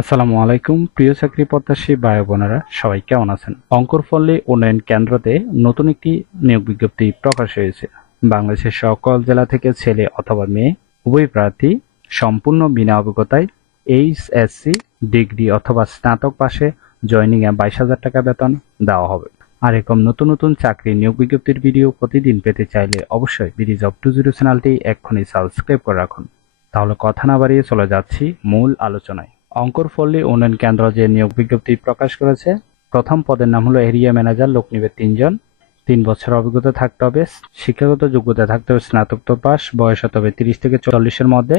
আসসালামু আলাইকুম প্রিয় চাকরি প্রত্যাশী ভাই বোনেরা, সবাই কেমন আছেন? অঙ্কুরপল্লী উন্নয়ন কেন্দ্রতে নতুন একটি নিয়োগ বিজ্ঞপ্তি প্রকাশ হয়েছে। বাংলাদেশের সকল জেলা থেকে ছেলে অথবা মেয়ে উভয় প্রার্থী সম্পূর্ণ বিনা অভিজ্ঞতায় এইচএসসি ডিগ্রি অথবা স্নাতক পাশে জয়নিং এ 22,000 টাকা বেতন দেওয়া হবে। আর এরকম নতুন নতুন চাকরি নিয়োগ বিজ্ঞপ্তির ভিডিও প্রতিদিন পেতে চাইলে অবশ্যই বিডি জব 20 চ্যানেলটি এক্ষুনি সাবস্ক্রাইব করে রাখুন। তাহলে কথা না বাড়িয়ে চলে যাচ্ছি মূল আলোচনায়। অঙ্কুরপল্লী উন্নয়ন কেন্দ্র যে নিয়োগ বিজ্ঞপ্তি প্রকাশ করেছে, প্রথম পদের নাম হলো এরিয়া ম্যানেজার। লোক নিবে 3 জন। 3 বছর অভিজ্ঞতা থাকতে হবে। শিক্ষাগত যোগ্যতা থাকতে হবে স্নাতকোত্তর পাস। বয়স হতে হবে 30 থেকে 40-এর মধ্যে।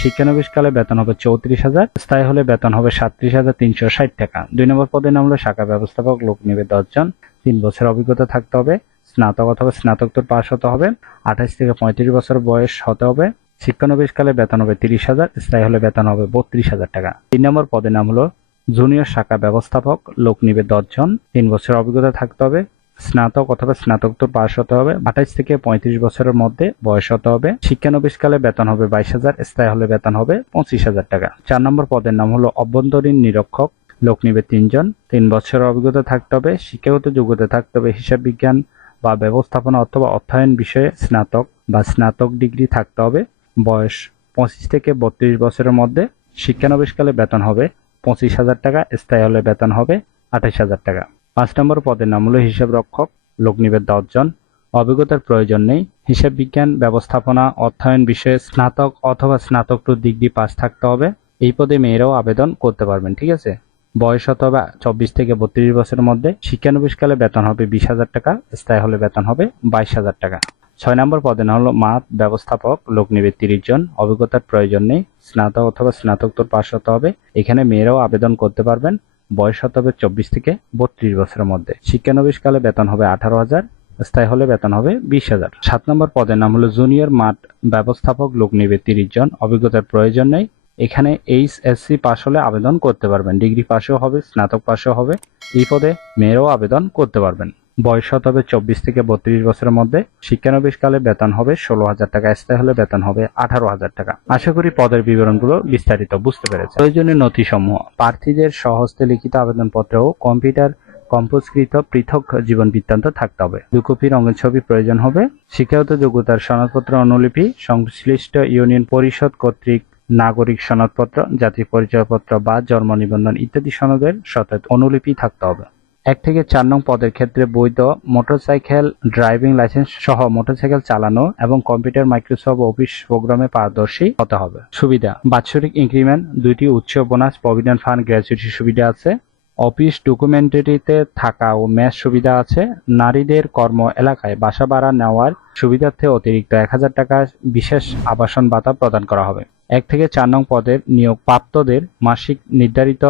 শিক্ষানবিশকালে বেতন হবে 34,000। স্থায়ী হলে বেতন হবে 37,360 টাকা। 2 নম্বর পদের নাম হলো শাখা ব্যবস্থাপক। লোক নিবে 10 জন। 3 বছর অভিজ্ঞতা থাকতে হবে। স্নাতক অথবা স্নাতকোত্তর পাস হতে হবে। 28 থেকে 35 বছর বয়স হতে হবে। শিক্ষানবিশকালে বেতন হবে 30,000। স্থায়ী হলে বেতন হবে 32,000 টাকা। 3 নম্বর পদের নাম হলো জুনিয়র শাখা ব্যবস্থাপক। লোক নিবে 10 জন। 3 বছর অভিজ্ঞতা থাকতে হবে। স্নাতক অথবা স্নাতকোত্তর পাস হতে হবে। 28 থেকে 35 বছরের মধ্যে বয়স হতে হবে। শিক্ষানবিশকালে বেতন হবে 22,000। স্থায়ী হলে বেতন হবে 25,000 টাকা। 4 নম্বর পদের নাম হলো অভ্যন্তরীণ নিরীক্ষক। লোক নিবে 3 জন। 3 বছরের অভিজ্ঞতা থাকতে হবে। শিক্ষাগত যোগ্যতা থাকতে হবে হিসাব বিজ্ঞান বা ব্যবস্থাপনা অথবা অর্থায়ন বিষয়ে স্নাতক বা স্নাতক ডিগ্রি থাকতে হবে। বয়স 25 থেকে 32 বছরের মধ্যে। শিক্ষানবিশকালে বেতন হবে 25,000 টাকা। স্থায়ী হলে বেতন হবে 28,000 টাকা। 5 নম্বর পদের নাম হলো হিসাব রক্ষক। লোক নিবে 10 জন। অভিজ্ঞতার প্রয়োজন নেই। হিসাব বিজ্ঞান ব্যবস্থাপনা অর্থায়ন বিষয়ে স্নাতক অথবা স্নাতকোত্তর ডিগ্রি পাস থাকতে হবে। এই পদে মেয়েরাও আবেদন করতে পারবেন, ঠিক আছে। বয়স হতে হবে 24 থেকে 32 বছরের মধ্যে। শিক্ষানবিশকালে বেতন হবে 20,000 টাকা। স্থায়ী হলে বেতন হবে 22,000 টাকা। 6 নম্বর পদে নাম হলো মাঠ ব্যবস্থাপক। লোক নিবে 30 জন। অভিজ্ঞতার প্রয়োজন নেই। স্নাতক অথবা স্নাতকোত্তর পাস হতে হবে। এখানে মেয়েরাও আবেদন করতে পারবেন। বয়স হতে হবে 24 থেকে 32 বছরের মধ্যে। শিক্ষানবিশকালে বেতন হবে 18,000। স্থায়ী হলে বেতন হবে 20,000। 7 নম্বর পদের নাম হলো জুনিয়র মাঠ ব্যবস্থাপক। লোক নিবে 30 জন। অভিজ্ঞতার প্রয়োজন নেই। এখানে এইচএসসি পাস হলে আবেদন করতে পারবেন। ডিগ্রি পাসও হবে, স্নাতক পাসও হবে। এই পদে মেয়েরাও আবেদন করতে পারবেন। বয়স হতে হবে 24 থেকে 32 বছরের মধ্যে। শিক্ষানবিশকালে বেতন হবে 16,000 টাকা। স্থায়ী হলে বেতন হবে 18,000 টাকা। আশা করি পদের বিবরণগুলো বিস্তারিত বুঝতে পেরেছেন। প্রয়োজনীয় নথিসমূহ: প্রার্থীদের স্বহস্তে লিখিত আবেদনপত্র ও কম্পিউটার কম্পোজকৃত পৃথক জীবন বৃত্তান্ত থাকতে হবে। 2 কপি রঙের ছবি প্রয়োজন হবে। শিক্ষাগত যোগ্যতার সনদপত্র অনুলিপি, সংশ্লিষ্ট ইউনিয়ন পরিষদ কর্তৃক নাগরিক সনদপত্র, জাতীয় পরিচয়পত্র বা জন্ম নিবন্ধন ইত্যাদি সনদের সতেজ অনুলিপি থাকতে হবে। 1 থেকে 4 নং পদের ক্ষেত্রে বৈধ মোটরসাইকেল ড্রাইভিং লাইসেন্স সহ মোটরসাইকেল চালানো এবং কম্পিউটার মাইক্রোসফট অফিস প্রোগ্রামে পারদর্শী হতে হবে। সুবিধা: বাৎসরিক ইনক্রিমেন্ট, 2টি উচ্চ বোনাস, প্রভিডেন্ট ফান্ড, গ্র্যাচুইটি সুবিধা আছে। অফিস ডকুমেন্টারিতে থাকা ও মেস সুবিধা আছে। নারীদের কর্ম এলাকায় বাসা ভাড়া নেওয়ার সুবিধার্থে অতিরিক্ত 1,000 টাকা বিশেষ আবাসন ভাতা প্রদান করা হবে। 1 থেকে 4 নং পদের নিয়োগ প্রাপ্তদের মাসিক নির্ধারিত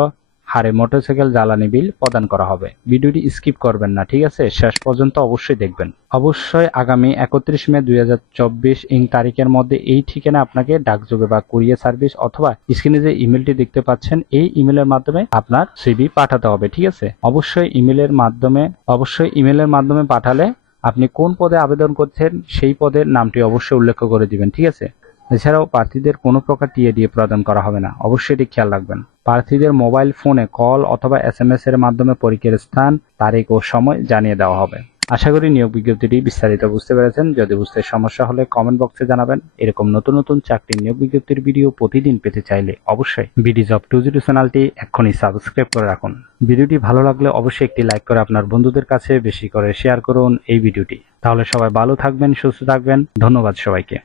হারে মোটরসাইকেল জ্বালানি বিল প্রদান করা হবে। ভিডিওটি স্কিপ করবেন না, ঠিক আছে, শেষ পর্যন্ত অবশ্যই দেখবেন। অবশ্যই আগামী 31 মে 2024 তারিখের মধ্যে এই ঠিকানা আপনাকে ডাকযোগে বা কুরিয়ার সার্ভিস অথবা স্ক্রিনে যে ইমেলটি দেখতে পাচ্ছেন এই ইমেলের মাধ্যমে আপনার সিভি পাঠাতে হবে, ঠিক আছে। অবশ্যই ইমেলের মাধ্যমে পাঠালে আপনি কোন পদে আবেদন করছেন সেই পদের নামটি অবশ্যই উল্লেখ করে দিবেন, ঠিক আছে। এছাড়াও প্রার্থীদের কোনো প্রকার টিএ দিয়ে প্রদান করা হবে না, অবশ্যই এটি খেয়াল রাখবেন। প্রার্থীদের মোবাইল ফোনে কল অথবা এসএমএস এর মাধ্যমে পরীক্ষার স্থান, তারিখ ও সময় জানিয়ে দেওয়া হবে। আশা করি নিয়োগ বিজ্ঞপ্তিটি বিস্তারিত বুঝতে পেরেছেন। যদি বুঝতে সমস্যা হলে কমেন্ট বক্সে জানাবেন। এরকম নতুন নতুন চাকরি নিয়োগ বিজ্ঞপ্তির ভিডিও প্রতিদিন পেতে চাইলে অবশ্যই বিডি জব 20 চ্যানেলটি এক্ষুনি সাবস্ক্রাইব করে রাখুন। ভিডিওটি ভালো লাগলে অবশ্যই একটি লাইক করে আপনার বন্ধুদের কাছে বেশি করে শেয়ার করুন এই ভিডিওটি। তাহলে সবাই ভালো থাকবেন, সুস্থ থাকবেন। ধন্যবাদ সবাইকে।